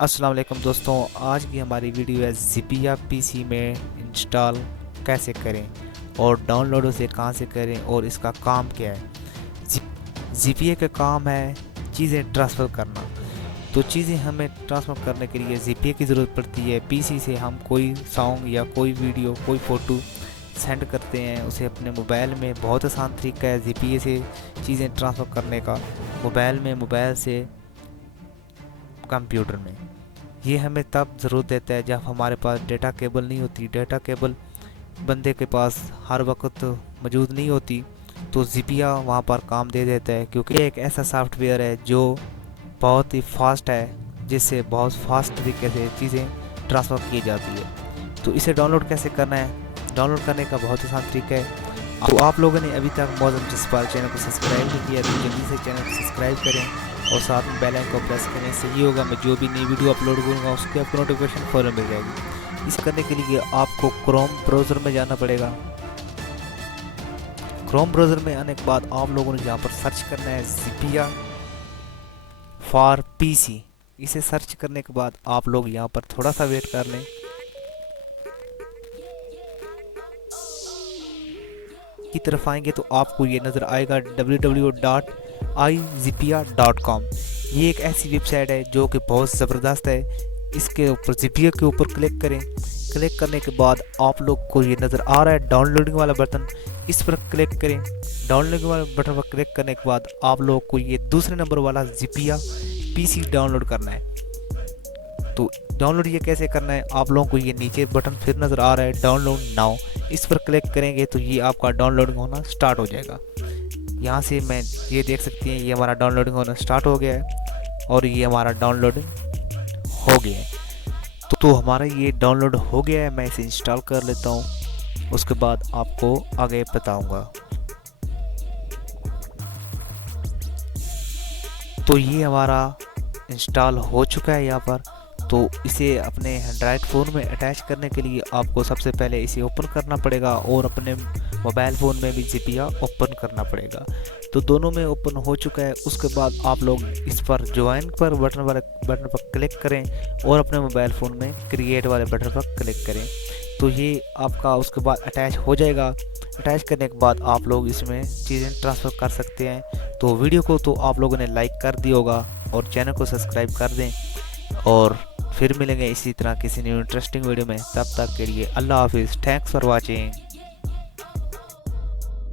अस्सलाम वालेकुम दोस्तों, आज की हमारी वीडियो है ज़िपिया पीसी में इंस्टॉल कैसे करें और डाउनलोड उसे कहाँ से करें और इसका काम क्या है। ज़िपिया का काम है चीज़ें ट्रांसफ़र करना। तो चीज़ें हमें ट्रांसफ़र करने के लिए ज़िपिया की ज़रूरत पड़ती है। पीसी से हम कोई सॉन्ग या कोई वीडियो कोई फ़ोटो सेंड करते हैं उसे अपने मोबाइल में। बहुत आसान तरीका है ज़िपिया से चीज़ें ट्रांसफ़र करने का, मोबाइल से कंप्यूटर में। ये हमें तब ज़रूरत देता है जब हमारे पास डेटा केबल नहीं होती। डेटा केबल बंदे के पास हर वक्त मौजूद नहीं होती, तो ज़िपिया वहाँ पर काम दे देता है, क्योंकि ये एक ऐसा सॉफ्टवेयर है जो बहुत ही फास्ट है, जिससे बहुत फास्ट तरीके से चीज़ें ट्रांसफ़र की जाती है। तो इसे डाउनलोड कैसे करना है? डाउनलोड करने का बहुत आसान तरीका है। तो आप लोगों ने अभी तक मौज़म जसपाल चैनल को सब्सक्राइब नहीं किया तो जल्दी से चैनल को सब्सक्राइब करें और साथ में बेल आइकन को प्रेस करने से ये होगा मैं जो भी नई वीडियो अपलोड करूँगा उसकी आपको नोटिफिकेशन फ़ौरन मिल जाएगी। इसे करने के लिए आपको क्रोम ब्राउज़र में जाना पड़ेगा। क्रोम ब्राउज़र में आने के बाद आप लोगों ने यहाँ पर सर्च करना है ज़िपिया फॉर पीसी। इसे सर्च करने के बाद आप लोग यहाँ पर थोड़ा सा वेट कर लें। की तरफ आएंगे तो आपको ये नज़र आएगा www.izipia.com। ये एक ऐसी वेबसाइट है जो कि बहुत ज़बरदस्त है। इसके ऊपर ज़िपिया के ऊपर क्लिक करें। क्लिक करने के बाद आप लोग को ये नज़र आ रहा है डाउनलोडिंग वाला बटन, इस पर क्लिक करें। डाउनलोडिंग वाले बटन पर क्लिक करने के बाद आप लोग को ये दूसरे नंबर वाला ज़िपिया पीसी डाउनलोड करना है। तो डाउनलोड ये कैसे करना है, आप लोगों को ये नीचे बटन फिर नज़र आ रहा है डाउनलोड नाउ, इस पर क्लिक करेंगे तो ये आपका डाउनलोडिंग होना स्टार्ट हो जाएगा। यहाँ से मैं ये देख सकते हैं ये हमारा डाउनलोडिंग होना स्टार्ट हो गया है और ये हमारा डाउनलोडिंग हो गया है। तो हमारा ये डाउनलोड हो गया है। मैं इसे इंस्टॉल कर लेता हूँ, उसके बाद आपको आगे बताऊँगा। तो ये हमारा इंस्टॉल हो चुका है यहाँ पर। तो इसे अपने एंड्रॉयड फ़ोन में अटैच करने के लिए आपको सबसे पहले इसे ओपन करना पड़ेगा और अपने मोबाइल फ़ोन में भी ज़िपिया ओपन करना पड़ेगा। तो दोनों में ओपन हो चुका है। उसके बाद आप लोग इस पर ज्वाइन पर बटन पर क्लिक करें और अपने मोबाइल फ़ोन में क्रिएट वाले बटन पर क्लिक करें। तो ये आपका उसके बाद अटैच हो जाएगा। अटैच करने के बाद आप लोग इसमें चीज़ें ट्रांसफ़र कर सकते हैं। तो वीडियो को तो आप लोगों ने लाइक कर दिया होगा और चैनल को सब्सक्राइब कर दें और फिर मिलेंगे इसी तरह किसी न्यू इंटरेस्टिंग वीडियो में। तब तक के लिए अल्लाह हाफिज़। Thanks for watching.